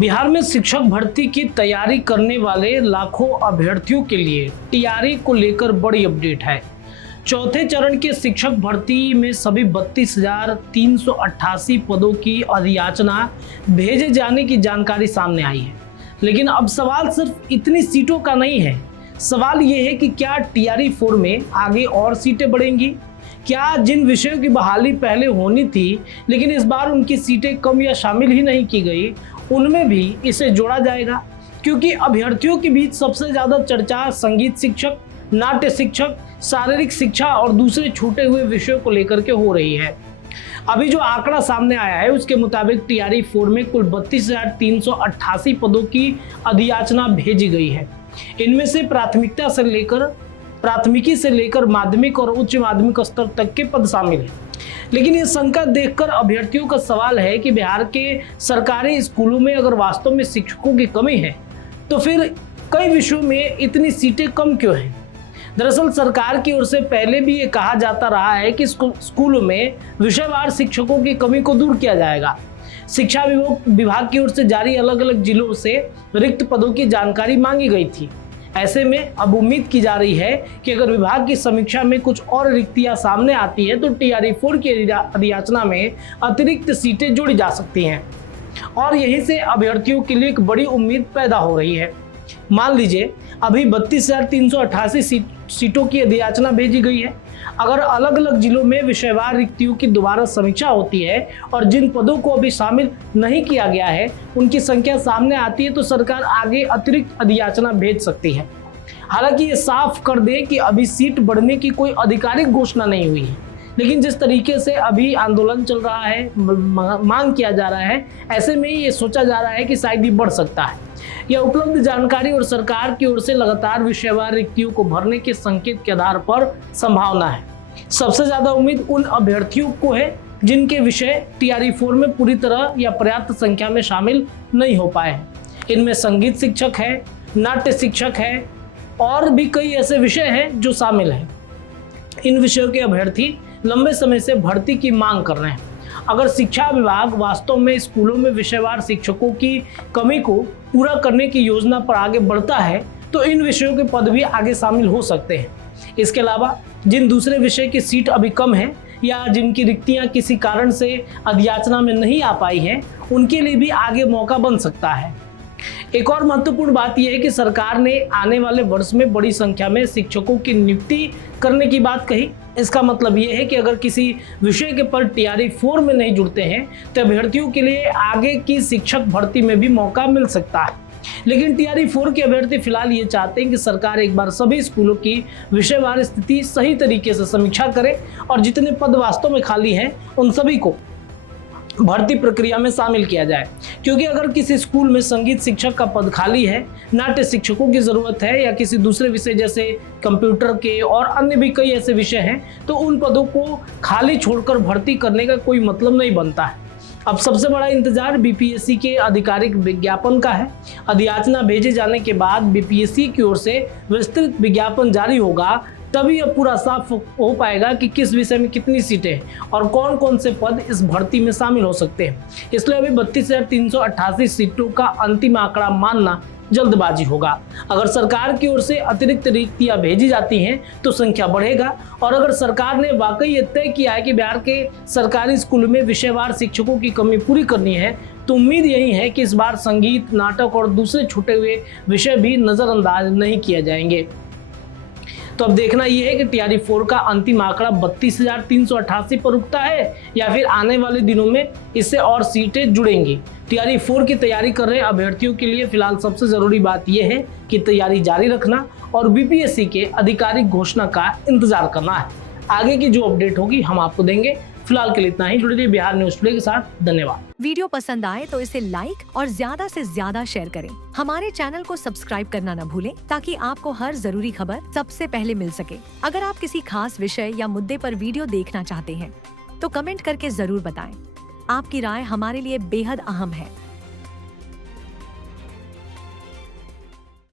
बिहार में शिक्षक भर्ती की तैयारी करने वाले लाखों अभ्यर्थियों के लिए टीआरई को लेकर बड़ी अपडेट है। चौथे चरण के शिक्षक भर्ती में सभी 32,388 पदों की अधियाचना भेजे जाने की जानकारी सामने आई है। लेकिन अब सवाल सिर्फ इतनी सीटों का नहीं है। सवाल ये है कि क्या टीआरई 4 में आगे और सीटें बढ़ेंगी? क्या जिन विषयों की बहाली पहले होनी थी लेकिन इस बार उनकी सीटें कम या शामिल ही नहीं की गई, उनमें भी इसे जोड़ा जाएगा? क्योंकि अभ्यर्थियों के बीच सबसे ज्यादा चर्चा संगीत शिक्षक, नाट्य शिक्षक, शारीरिक शिक्षा और दूसरे छूटे हुए विषयों को लेकर के हो रही है। अभी जो आंकड़ा सामने आया है उसके मुताबिक टीआरई 4 में कुल 32,388 पदों की अधियाचना भेजी गई है। इनमें से प्राथमिकी से लेकर माध्यमिक और उच्च माध्यमिक स्तर तक के पद शामिल हैं। लेकिन ये शंका देखकर अभ्यर्थियों का सवाल है कि बिहार के सरकारी स्कूलों में अगर वास्तव में शिक्षकों की कमी है तो फिर कई विषयों में इतनी सीटें कम क्यों हैं? दरअसल सरकार की ओर से पहले भी ये कहा जाता रहा है कि स्कूलों में विषयवार शिक्षकों की कमी को दूर किया जाएगा। शिक्षा विभाग की ओर से जारी अलग अलग जिलों से रिक्त पदों की जानकारी मांगी गई थी। ऐसे में अब उम्मीद की जा रही है कि अगर विभाग की समीक्षा में कुछ और रिक्तियां सामने आती है तो टीआरई 4 की अधियाचना में अतिरिक्त सीटें जोड़ी जा सकती हैं और यहीं से अभ्यर्थियों के लिए एक बड़ी उम्मीद पैदा हो रही है। मान लीजिए अभी 32,388 सीटों की अधियाचना भेजी गई है। अगर अलग अलग जिलों में विषयवार रिक्तियों की दोबारा समीक्षा होती है और जिन पदों को अभी शामिल नहीं किया गया है उनकी संख्या सामने आती है तो सरकार आगे अतिरिक्त अधियाचना भेज सकती है। हालांकि ये साफ कर दे कि अभी सीट बढ़ने की कोई आधिकारिक घोषणा नहीं हुई है, लेकिन जिस तरीके से अभी आंदोलन चल रहा है, मांग किया जा रहा है, ऐसे में ये सोचा जा रहा है कि शायद ये बढ़ सकता है। यह उपलब्ध जानकारी और सरकार की ओर से लगातार विषयवार रिक्तियों को भरने के संकेत के आधार पर संभावना है। सबसे ज्यादा उम्मीद उन अभ्यर्थियों को है जिनके विषय टीआरई 4 में पूरी तरह या पर्याप्त संख्या में शामिल नहीं हो पाए हैं। इनमें संगीत शिक्षक है, नाट्य शिक्षक है और भी कई ऐसे विषय हैं जो शामिल हैं। इन विषयों के अभ्यर्थी लंबे समय से भर्ती की मांग कर रहे हैं। अगर शिक्षा विभाग वास्तव में स्कूलों में विषयवार शिक्षकों की कमी को पूरा करने की योजना पर आगे बढ़ता है तो इन विषयों के पद भी आगे शामिल हो सकते हैं। इसके अलावा जिन दूसरे विषय की सीट अभी कम है या जिनकी रिक्तियां किसी कारण से अधियाचना में नहीं आ पाई है उनके लिए भी आगे मौका बन सकता है। एक और महत्वपूर्ण बात यह है कि सरकार ने आने वाले वर्ष में बड़ी संख्या में शिक्षकों की नियुक्ति करने की बात कही। इसका मतलब यह है कि अगर किसी विषय के पद टीआरई 4 में नहीं जुड़ते हैं तो अभ्यर्थियों के लिए आगे की शिक्षक भर्ती में भी मौका मिल सकता है। लेकिन टीआरई 4 के अभ्यर्थी फिलहाल ये चाहते हैं कि सरकार एक बार सभी स्कूलों की विषयवार स्थिति सही तरीके से समीक्षा करे और जितने पद वास्तव में खाली हैं उन सभी को भर्ती प्रक्रिया में शामिल किया जाए। क्योंकि अगर किसी स्कूल में संगीत शिक्षक का पद खाली है, नाट्य शिक्षकों की जरूरत है या किसी दूसरे विषय जैसे कंप्यूटर के और अन्य भी कई ऐसे विषय हैं तो उन पदों को खाली छोड़कर भर्ती करने का कोई मतलब नहीं बनता है। अब सबसे बड़ा इंतजार बीपीएससी के आधिकारिक विज्ञापन का है। अधियाचना भेजे जाने के बाद बीपीएससी की ओर से विस्तृत विज्ञापन जारी होगा, तभी यह पूरा साफ हो पाएगा कि किस विषय में कितनी सीटें और कौन कौन से पद इस भर्ती में शामिल हो सकते हैं। इसलिए अभी 32,388 सीटों का अंतिम आंकड़ा मानना जल्दबाजी होगा। अगर सरकार की ओर से अतिरिक्त रिक्तियां भेजी जाती हैं तो संख्या बढ़ेगा और अगर सरकार ने वाकई ये तय किया है कि बिहार के सरकारी स्कूलों में विषयवार शिक्षकों की कमी पूरी करनी है तो उम्मीद यही है कि इस बार संगीत, नाटक और दूसरे छूटे हुए विषय भी नजरअंदाज नहीं किए जाएंगे। तो अब देखना यह है कि टीआरई 4 का अंतिम आंकड़ा 32,388 पर रुकता है या फिर आने वाले दिनों में इससे और सीटें जुड़ेंगी। टीआरई 4 की तैयारी कर रहे अभ्यर्थियों के लिए फिलहाल सबसे जरूरी बात यह है कि तैयारी जारी रखना और बीपीएससी के आधिकारिक घोषणा का इंतजार करना है। आगे की जो अपडेट होगी हम आपको देंगे। फिलहाल के लिए इतना ही। जुड़े रहिए बिहार न्यूज टुडे के साथ। धन्यवाद। वीडियो पसंद आए तो इसे लाइक और ज्यादा से ज्यादा शेयर करें। हमारे चैनल को सब्सक्राइब करना न भूलें ताकि आपको हर जरूरी खबर सबसे पहले मिल सके। अगर आप किसी खास विषय या मुद्दे पर वीडियो देखना चाहते हैं तो कमेंट करके जरूर बताएं। आपकी राय हमारे लिए बेहद अहम है।